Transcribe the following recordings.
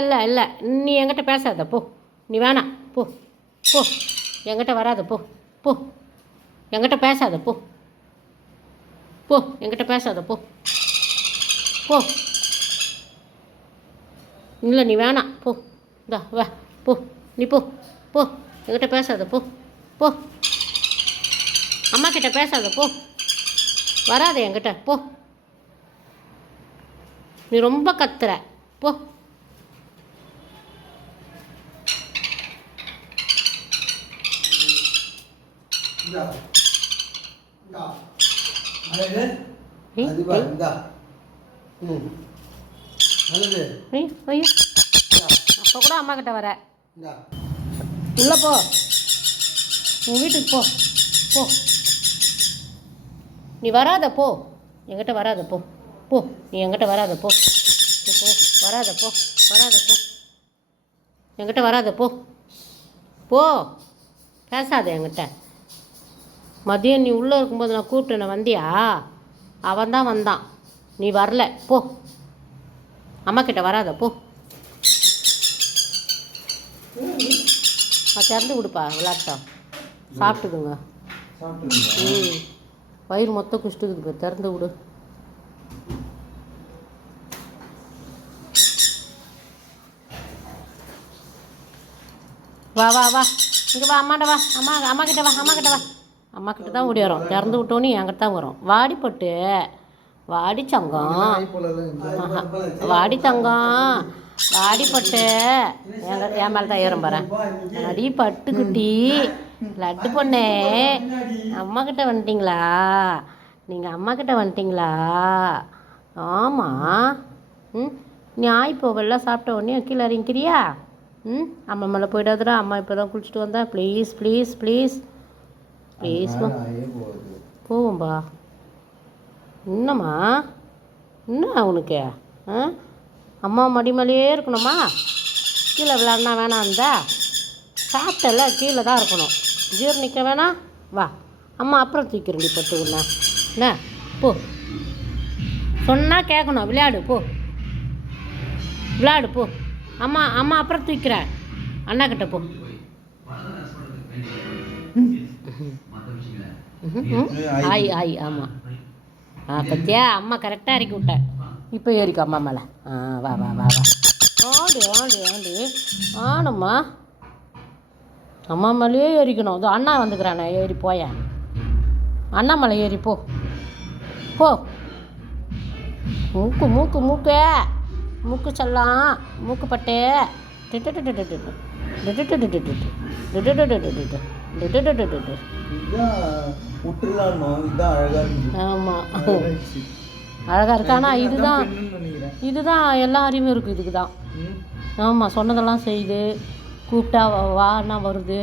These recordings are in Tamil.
இல்லை இல்லை, நீ என்கிட்ட பேசாத போ. நீ வேணாம் போ போ. என்கிட்ட வராத போ போ. என்கிட்ட பேசாத போ போ. என்கிட்ட பேசாத போ போ. இல்லை நீ வேணாம் போ. வா போ. நீ போ போ. என்கிட்ட பேசாத போ போ. அம்மா கிட்ட பேசாத போ. வராத என்கிட்ட போ. நீ ரொம்ப கத்துற போ. அப்போ கூட அம்மா கிட்ட வர. உள்ள போ. உன் வீட்டுக்கு போ போ. நீ வராத போ. என்கிட்ட வராத போ போ. நீ என்கிட்ட வராத போ. நீ போ. வராத போ. வராத போ. என்கிட்ட வராத போ போ. பேசாத என்கிட்ட. மதியம் நீ உள்ளே இருக்கும்போது நான் கூப்பிட்டேன், வந்தியா? அவன் தான் வந்தான், நீ வரல போ. அம்மா கிட்ட வராத போ. திறந்து கொடுப்பா விளாட்டா. சாப்பிட்டுக்குங்க. வயிறு மொத்தம் குஷ்டுக்குது போய் திறந்து விடு. வா வா வா. இங்கே வா. அம்மாட்ட வா. அம்மா கிட்ட வா. அம்மா கிட்ட வா. அம்மா கிட்ட தான் ஓடி வரோம். திறந்து விட்டோன்னு என்கிட்ட தான் வரும். வாடி பட்டு. வாடி தங்கம். வாடி தங்கம். வாடி பட்டு. என் மேலே தான் ஏறும் பாரு. அடி பட்டுக்குட்டி. லட்டு பொண்ணே. அம்மா கிட்ட வந்துட்டிங்களா? நீங்கள் அம்மா கிட்ட வந்துட்டிங்களா? ஆமாம். நீ இப்போ வெள்ளம் சாப்பிட்ட உடனே கீழே இறங்கிக்கிறியா? அம்மா மேலே போயிடாதுடா. அம்மா இப்போ தான் குளிச்சுட்டு வந்தேன். ப்ளீஸ் ப்ளீஸ் ப்ளீஸ் ப்ளீஸ்மா. போவோம்பா. என்னம்மா என்ன உனக்கு? அம்மா மடி மேலேயே இருக்கணுமா? கீழே விளாட்னா வேணாம். இருந்தா சாப்பிட்டல கீழே தான் இருக்கணும். ஜீர்ணிக்க வேணாம். வா. அம்மா அப்புறம் தூக்கிறேன் பட்டு உன்ன. என்ன போ. சொன்னால் கேட்கணும். விளையாடு போ. விளையாடு போ. அம்மா அப்புறம் தூக்கிறேன். அண்ணா கிட்ட போ. ஆய் ஆமாம். பத்தியா அம்மா கரெக்டாக இறக்கி விட்டேன். இப்போ ஏறிக்கோ அம்மா மேலே. வா வா வா வா. ஆண்டு ஆண்டு ஆண்டு ஆனம்மா. அம்மா மேலேயே ஏறிக்கணும். அது அண்ணா வந்துக்கிறானே, ஏறி போயேன். அண்ணா மேலே ஏறி போ போ. மூக்கு மூக்கு மூக்கு மூக்கு சொல்லலாம். மூக்கு பட்டு. ஆமாம் அழகாக இருக்கு. ஆனால் இதுதான் எல்லா அறிவும் இருக்குது. இதுக்கு தான். ஆமாம் சொன்னதெல்லாம் செய்யுது. கூப்பிட்டா வான்னா வருது.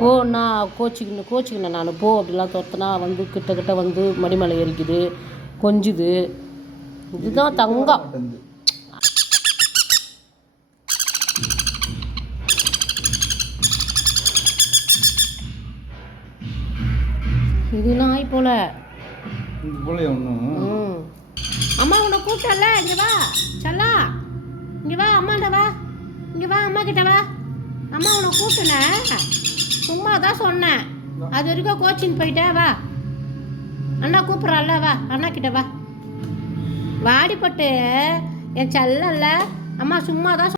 போன்னா கோச்சிக்கணும் நான் போ அப்படிலாம் துரத்துனா வந்து கிட்ட வந்து மடிமலை ஏறிக்குது, கொஞ்சுது. இதுதான் தங்கம். இது நாய் போல. அம்மா உன்னை கூப்பிட்டல. இங்கே வா சல்லா. இங்கே வா. அம்மாண்ட வா. இங்கே வா. அம்மா கிட்ட வா. அம்மா உன்னை கூப்பிட்டேன. சும்மா தான் சொன்னேன். அது வரைக்கும் கோச்சிங் போயிட்டே. வா. அண்ணா கூப்பிட்றான்ல. வா அண்ணா கிட்ட வா. வாடிப்பட்டு என் செல்லல்ல. அம்மா சும்மா தான்